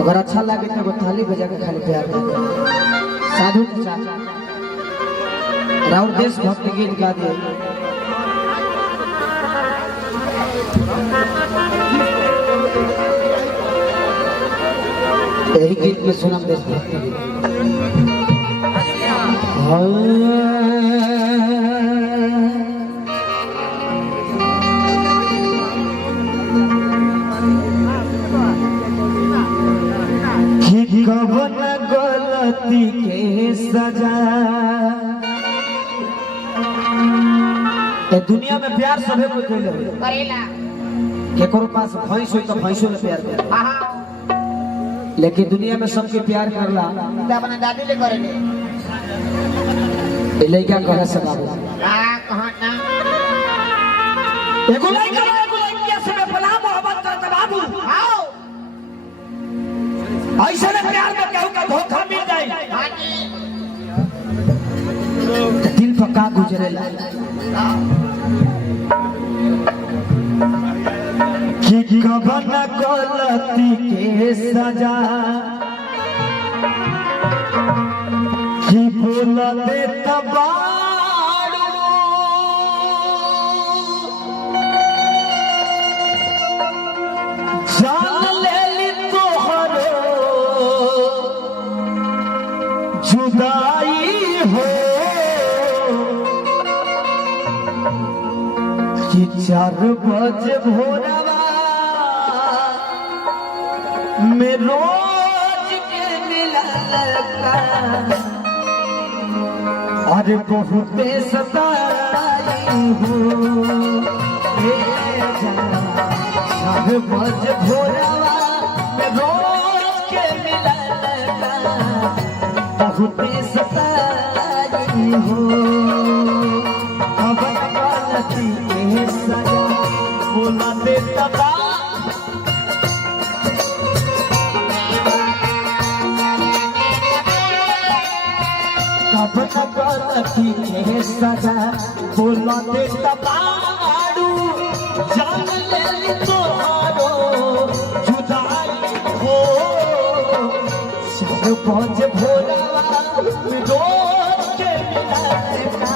अगर अच्छा लगे तो थाली बजा के खाली प्यार साधु राउर देशभक्ति गीत गा दिए। यही गीत में सुना देशभक्ति गीत। कवन गलती के सजा दुनिया में प्यार सभे को करेला केकरो पास भैंस हो तो भैंसों में प्यार करे, लेकिन दुनिया में सबके प्यार करला अपना दादी ले करेले लड़का करे से बाबू कहना एगो लड़का से बला मोहब्बत करता बाबू आओ ऐसे ने प्यार में केहू का धोखा मिल जाए दिल पक्का गुजरेला कि कवन गलती के सजा कि बोलते तबाड़ू जान ले ली तोहरो जुदाई हो कि 4 बजे भोरवा में रोज के मिललका अरे बहुते सताई हो 4 बजे भोरवा में रोज के मिललका बहुते सताई हो अब गलती के सजा बोला दे तबा अब गलती के सजा बोला दे तबाड़ू जान ले ली तोहारो जुदाई हो 4 बजे भोरवा में रोज के मिललका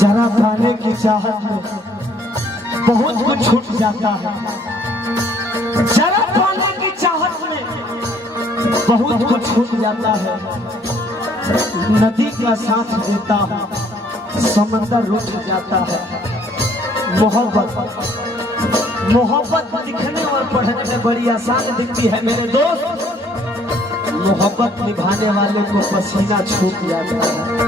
जरा पाने की चाहत में बहुत कुछ छूट जाता है। जरा पाने की चाहत में बहुत कुछ छूट जाता है। नदी का साथ देता है, समंदर रुक जाता है। मोहब्बत लिखने और पढ़ने में बड़ी आसान दिखती है मेरे दोस्त, मोहब्बत निभाने वाले को पसीना छूट जाता है।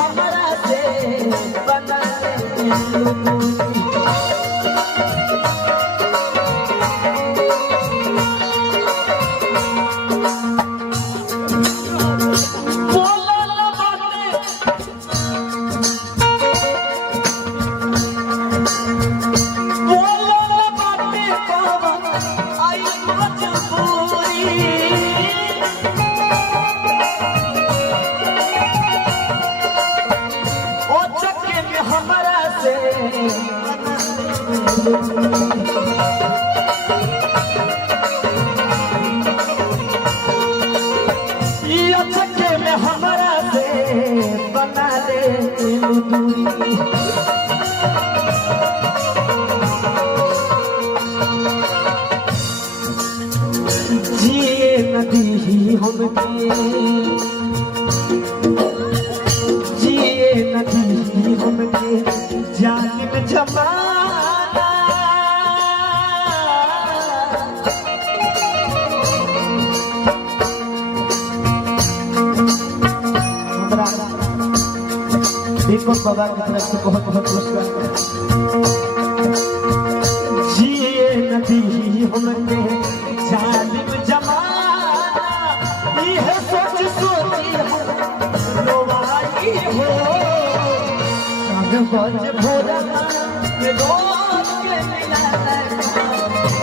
हमरा से बना हमरा से में हमरा से बना दे दूरी जिए नदी हमके जिए नदी हमके जालिम जमाना हमरा दीपक बाबा की तरफ से बहुत बहुत पुरस्कार जिए नदी हमके जालिम जमाना यह सोच सोची रोवाई हो बज भोरा रोज के मिलाना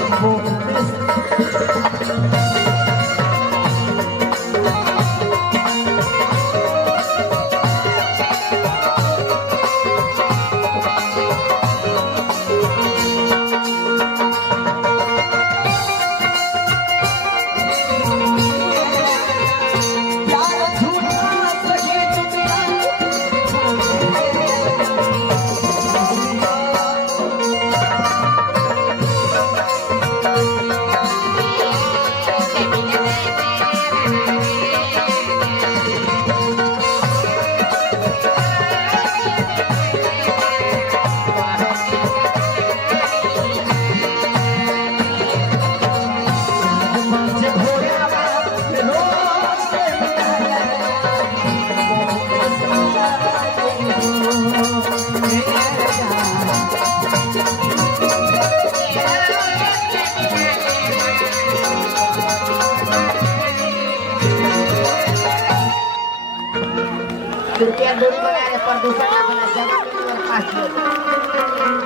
कृपया दूरी बनाए, प्रदूषण न फैलाएं, जगह में